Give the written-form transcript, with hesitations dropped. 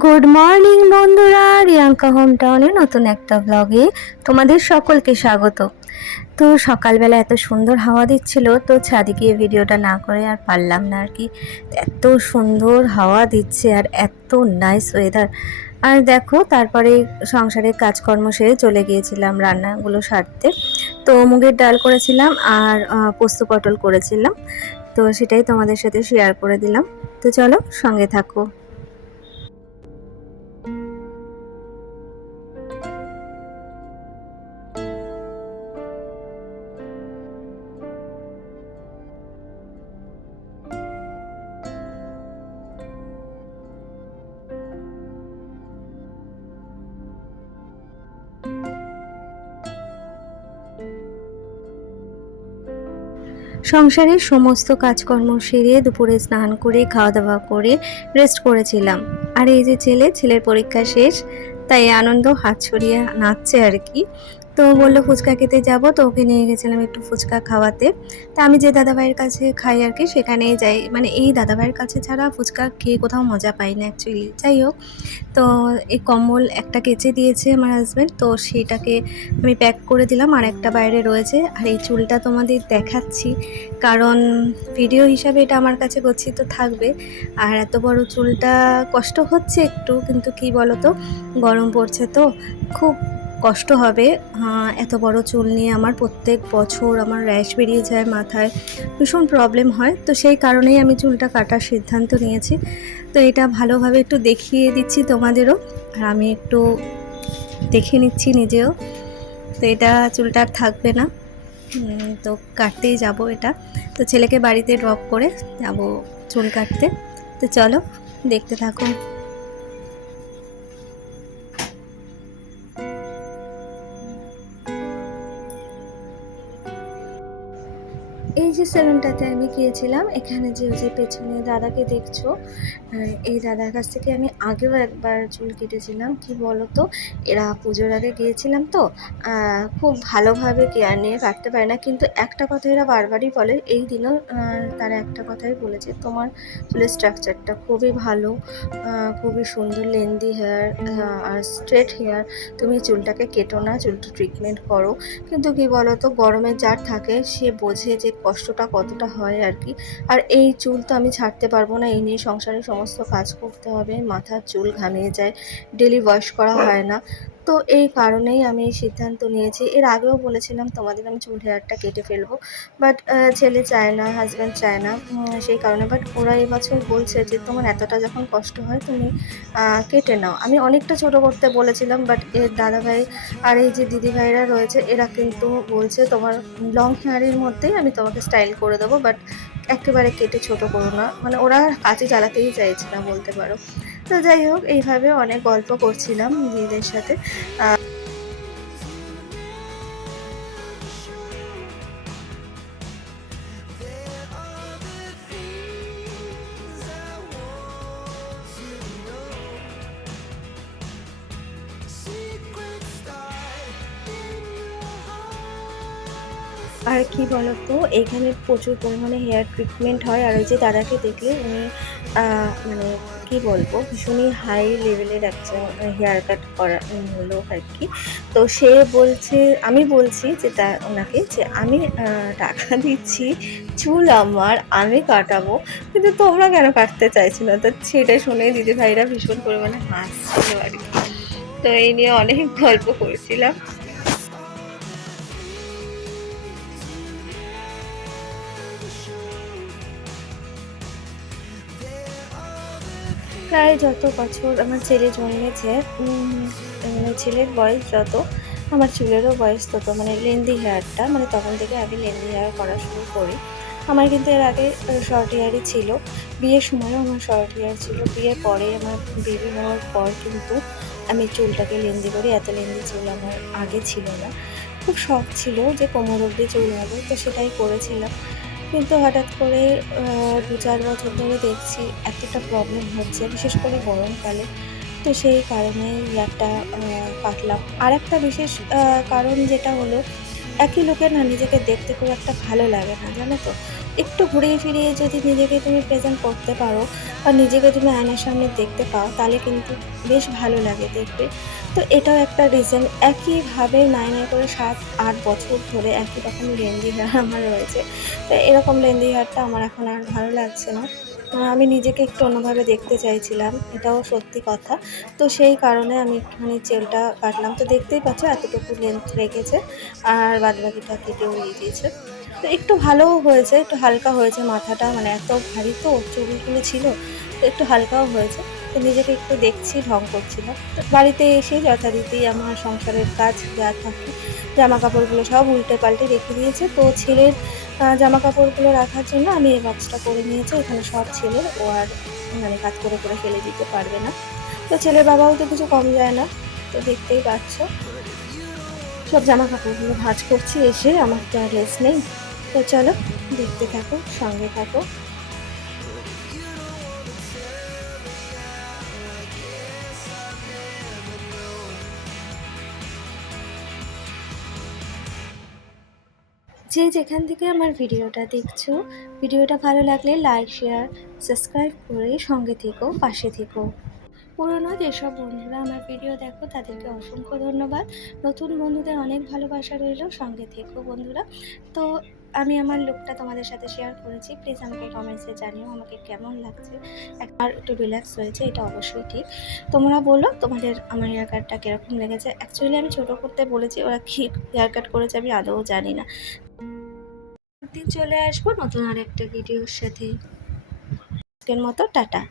Good morning বন্ধুরা, Riyanka home টাউনে নতুন একটা ব্লগে তোমাদের সকলকে স্বাগত। তো সকালবেলা এত সুন্দর হাওয়া দিচ্ছিল, তো ছাদে গিয়ে ভিডিওটা না করে আর পারলাম না আর কি। এত সুন্দর হাওয়া দিচ্ছে আর এত নাইস ওয়েদার। আর দেখো, তারপরে সংসারের কাজকর্ম সেরে চলে গিয়েছিলাম রান্নাগুলো সারতে। তো মুগের ডাল করেছিলাম আর পোস্ত পটল করেছিলাম, তো সেটাই তোমাদের সাথে শেয়ার করে দিলাম। তো চলো সঙ্গে থাকো। সংসারের সমস্ত কাজকর্ম সেরে দুপুরে স্নান করে খাওয়া দাওয়া করে রেস্ট করেছিলাম। আর এই যে ছেলের পরীক্ষা শেষ, তাই আনন্দ হাত ছড়িয়ে নাচছে আর কি। তো বললো ফুচকা খেতে যাব, তো ওকে নিয়ে গেছিলাম একটু ফুচকা খাওয়াতে। তা আমি যে দাদাভাইয়ের কাছে খাই আর কি, সেখানেই যাই, মানে এই দাদাভাইয়ের কাছে ছাড়া ফুচকা খেয়ে কোথাও মজা পাই না অ্যাকচুয়ালি। যাই হোক, তো এই কম্বল একটা কেচে দিয়েছে আমার হাজব্যান্ড, তো সেটাকে আমি প্যাক করে দিলাম, আর একটা বাইরে রয়েছে। আর এই চুলটা তোমাদের দেখাচ্ছি, কারণ ভিডিও হিসাবে এটা আমার কাছে গচ্ছিত থাকবে। আর এত বড় চুলটা কষ্ট হচ্ছে একটু, কিন্তু কি বলো তো, গরম পড়ছে তো খুব কষ্ট হবে। এত বড় চুল নিয়ে আমার প্রত্যেক বছর আমার র্যাশ বেরিয়ে যায়, মাথায় ভীষণ প্রবলেম হয়। তো সেই কারণেই আমি চুলটা কাটার সিদ্ধান্ত নিয়েছি। তো এটা ভালোভাবে একটু দেখিয়ে দিচ্ছি তোমাদেরও, আর আমি একটু দেখে নিচ্ছি নিজেও। তো এটা চুলটা আর থাকবে না, তো কাটতেই যাব এটা। তো ছেলেকে বাড়িতে ড্রপ করে যাব চুল কাটতে। তো চলো দেখতে থাকো। এই যে সেলুনটাতে আমি গিয়েছিলাম, এখানে যে পেছনে দাদাকে দেখছো, এই দাদার কাছ থেকে আমি আগেও একবার চুল কেটেছিলাম। কি বলো তো, এরা পুজোর আগে গিয়েছিলাম তো, খুব ভালোভাবে কেয়ার নিয়ে কাটতে পারে না। কিন্তু একটা কথা এরা বারবারই বলে, এই দিনও তারা একটা কথাই বলেছে, তোমার চুলের স্ট্রাকচারটা খুবই ভালো, খুবই সুন্দর লেন্দি হেয়ার আর স্ট্রেট হেয়ার, তুমি চুলটাকে কেটো না, চুলটা ট্রিটমেন্ট করো। কিন্তু কি বলো তো, গরমে যার থাকে সে বোঝে যে কষ্টটা কতটা হয় আর কি। আর এই চুল তো আমি ছাড়তে পারবো না, এই নিয়ে সংসারের সমস্ত কাজ করতে হবে, মাথার চুল ঘামিয়ে যায়, ডেলি ওয়াশ করা হয় না। তো এই কারণেই আমি এই সিদ্ধান্ত নিয়েছি। এর আগেও বলেছিলাম তোমাদের আমি চুল হেয়ারটা কেটে ফেলবো, বাট ছেলে চায় না, হাজব্যান্ড চায় না, সেই কারণে। বাট ওরা এবছর বলছে যে তোমার এতটা যখন কষ্ট হয় তুমি কেটে নাও। আমি অনেকটা ছোটো করতে বলেছিলাম, বাট এর দাদাভাই আর এই যে দিদিভাইরা রয়েছে, এরা কিন্তু বলছে তোমার লং হেয়ারের মধ্যেই আমি তোমাকে স্টাইল করে দেবো, বাট একেবারে কেটে ছোট করো না। মানে ওরা কাজে চালাতেই চাইছে না বলতে পারো। তো যাই হোক, এইভাবে অনেক গল্প করছিলাম দিদিদের সাথে। আর কি বলতো, এইখানে প্রচুর পরিমাণে হেয়ার ট্রিটমেন্ট হয়। আর ওই যে দাদাকে দেখলে উনি মানে কি বলবো, ভীষণই হাই লেভেলের একটা হেয়ার কাট করা লোক আর কি। তো সে বলছে, আমি বলছি যে ওনাকে যে আমি টাকা দিচ্ছি, চুল আমার, আমি কাটাবো, কিন্তু তোমরা কেন কাটতে চাইছো না? তো সেটা শুনে দিদিভাইরা ভীষণ পরিমাণে হাসছিল আর কি। তো এই নিয়ে অনেক গল্প করেছিলাম। প্রায় যত বছর আমার ছেলে জন্মেছে, মানে ছেলের বয়স যত, আমার চুলেরও বয়স তত, মানে লেন্দি হেয়ারটা, মানে তখন থেকে আমি লেন্দি হেয়ার করা শুরু করি। আমার কিন্তু এর আগে শর্ট হেয়ারই ছিল, বিয়ের সময়ও আমার শর্ট হেয়ার ছিল, বিয়ের পরে আমার বেবি হওয়ার পর কিন্তু আমি চুলটাকে লেন্দি করি। এত লেন্দি চুল আমার আগে ছিল না, খুব শখ ছিল যে কোমর অবধি চুল হবে, তো সেটাই করেছিলাম। কিন্তু হঠাৎ করে ২-৪ বছর ধরে দেখছি এতটা প্রবলেম হচ্ছে, বিশেষ করে গরমকালে। তো সেই কারণে হেয়ারটা কাটলাম। আরেকটা বিশেষ কারণ যেটা হলো, একই লোকের না নিজেকে দেখতে খুব একটা ভালো লাগে না, জানো তো? একটু ঘুরিয়ে ফিরিয়ে যদি নিজেকে তুমি প্রেজেন্ট করতে পারো বা নিজেকে তুমি আয়নার সামনে দেখতে পাও, তাহলে কিন্তু বেশ ভালো লাগে দেখবে। তো এটাও একটা রিজন। একইভাবে নাই নাই করে ৭-৮ বছর ধরে একই রকম লেন্দি হেয়ার আমার রয়েছে। তো এরকম লেন্দি হেয়ারটা আমার এখন আর ভালো লাগছে না। আমি নিজেকে একটু অন্যভাবে দেখতে চাইছিলাম, এটাও সত্যি কথা। তো সেই কারণে আমি একটুখানি চুলটা কাটলাম। তো দেখতেই পাচ্ছ এতটুকু লেন্থ রেখেছে, আর বাদবাকিটা কেটে উড়িয়ে দিয়েছে। তো একটু ভালোও হয়েছে, একটু হালকা হয়েছে মাথাটা, মানে এত ভারী তো চুলগুলো ছিল, তো একটু হালকাও হয়েছে। তো নিজেকে একটু দেখছি, ঢং করছিলাম। তো বাড়িতে এসে যথারীতি আমার সংসারের কাজ যা থাকে, জামাকাপড়গুলো সব উল্টে পাল্টে রেখে দিয়েছে। তো ছেলের জামাকাপড়গুলো রাখার জন্য আমি এই বক্সটা করে নিয়েছি। এখানে সব ছেলের, ও আর মানে কাজ করে ফেলে দিতে পারবে না। তো ছেলের বাবাও তো কিছু কম যায় না। তো দেখতেই পাচ্ছ সব জামাকাপড়গুলো ভাঁজ করছি এসে, আমার তো আর রেস্ট নেই। তো চলো দেখতে থাকো, সঙ্গে থাকো। যে যেখান থেকে আমার ভিডিওটা দেখছো, ভিডিওটা ভালো লাগলে লাইক, শেয়ার, সাবস্ক্রাইব করে সঙ্গে থেকো, পাশে থেকো। পুরনো যেসব বন্ধুরা আমার ভিডিও দেখো তাদেরকে অসংখ্য ধন্যবাদ। নতুন বন্ধুদের অনেক ভালোবাসা রইলো, সঙ্গে থেকো বন্ধুরা। তো আমি আমার লুকটা তোমাদের সাথে শেয়ার করেছি, প্লিজ আমাকে কমেন্টসে জানিও আমাকে কেমন লাগছে। আর একটু রিল্যাক্স হয়েছে, এটা অবশ্যই ঠিক। তোমরা বলো তোমাদের আমার হেয়ার কাটটা কীরকম লেগেছে। অ্যাকচুয়ালি আমি ছোটো করতে বলেছি, ওরা কী হেয়ার কাট করেছে আমি আদৌ জানি না। একদিন চলে আসবো নতুন আর একটা ভিডিওর সাথে। আজকের মতো টাটা।